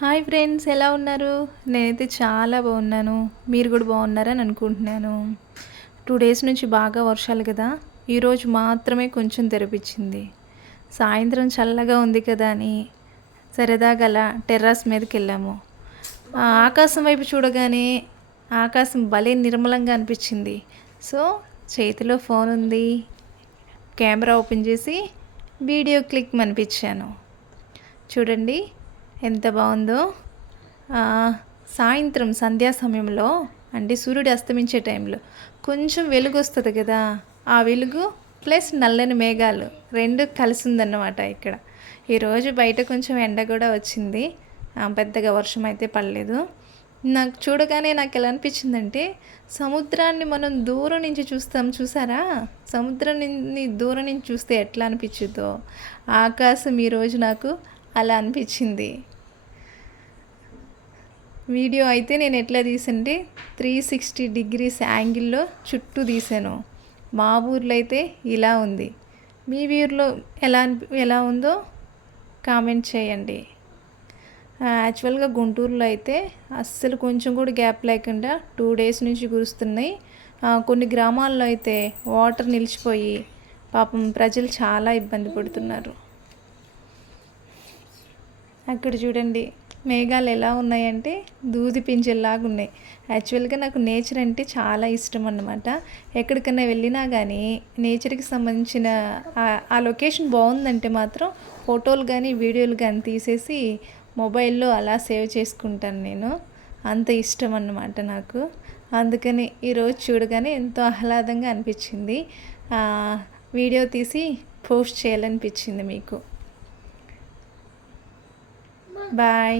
Hi friends, ఎలా ఉన్నారు? నేనైతే చాలా బాగున్నాను. మీరు కూడా బాగున్నారని అనుకుంటున్నాను. 2 డేస్ నుంచి బాగా వర్షాలు కదా. ఈరోజు మాత్రమే కొంచెం తెరిపించింది. సాయంత్రం చల్లగా ఉంది కదా అని సరదాగా అలా టెర్రస్ మీదకి వెళ్ళాము. ఆకాశం వైపు చూడగానే ఆకాశం భలే నిర్మలంగా అనిపించింది. సో చేతిలో ఫోన్ ఉంది, కెమెరా ఓపెన్ చేసి వీడియో క్లిక్ అనిపించాను. చూడండి ఎంత బాగుందో. సాయంత్రం సంధ్యా సమయంలో అంటే సూర్యుడు అస్తమించే టైంలో కొంచెం వెలుగు వస్తుంది కదా. ఆ వెలుగు ప్లస్ నల్లని మేఘాలు రెండు కలిసి ఉందన్నమాట ఇక్కడ. ఈరోజు బయట కొంచెం ఎండ కూడా వచ్చింది. పెద్దగా వర్షం అయితే పడలేదు. నాకు చూడగానే నాకు ఎలా అనిపించిందంటే, సముద్రాన్ని మనం దూరం నుంచి చూస్తాం చూసారా. సముద్రాన్ని దూరం నుంచి చూస్తే ఎట్లా అనిపించుద్దో ఆకాశం ఈరోజు నాకు అలా అనిపించింది. వీడియో అయితే నేను ఎట్లా తీసంటే 360 డిగ్రీస్ యాంగిల్లో చుట్టూ తీసాను. మా ఊర్లో అయితే ఇలా ఉంది. మీ ఊర్లో ఎలా ఉందో కామెంట్ చేయండి. యాక్చువల్గా గుంటూరులో అయితే అస్సలు కొంచెం కూడా గ్యాప్ లేకుండా 2 డేస్ నుంచి కురుస్తున్నాయి. కొన్ని గ్రామాల్లో అయితే వాటర్ నిలిచిపోయి పాపం ప్రజలు చాలా ఇబ్బంది పడుతున్నారు. అక్కడ చూడండి మేఘాలు ఎలా ఉన్నాయంటే దూది పింజల్లాగా ఉన్నాయి. యాక్చువల్గా నాకు నేచర్ అంటే చాలా ఇష్టం అన్నమాట. ఎక్కడికైనా వెళ్ళినా కానీ నేచర్కి సంబంధించిన ఆ లొకేషన్ బాగుందంటే మాత్రం ఫోటోలు కానీ వీడియోలు కానీ తీసేసి మొబైల్లో అలా సేవ్ చేసుకుంటాను నేను. అంత ఇష్టం అన్నమాట నాకు. అందుకని ఈరోజు చూడగానే ఎంతో ఆహ్లాదంగా అనిపించింది. వీడియో తీసి పోస్ట్ చేయాలనిపించింది మీకు. బాయ్.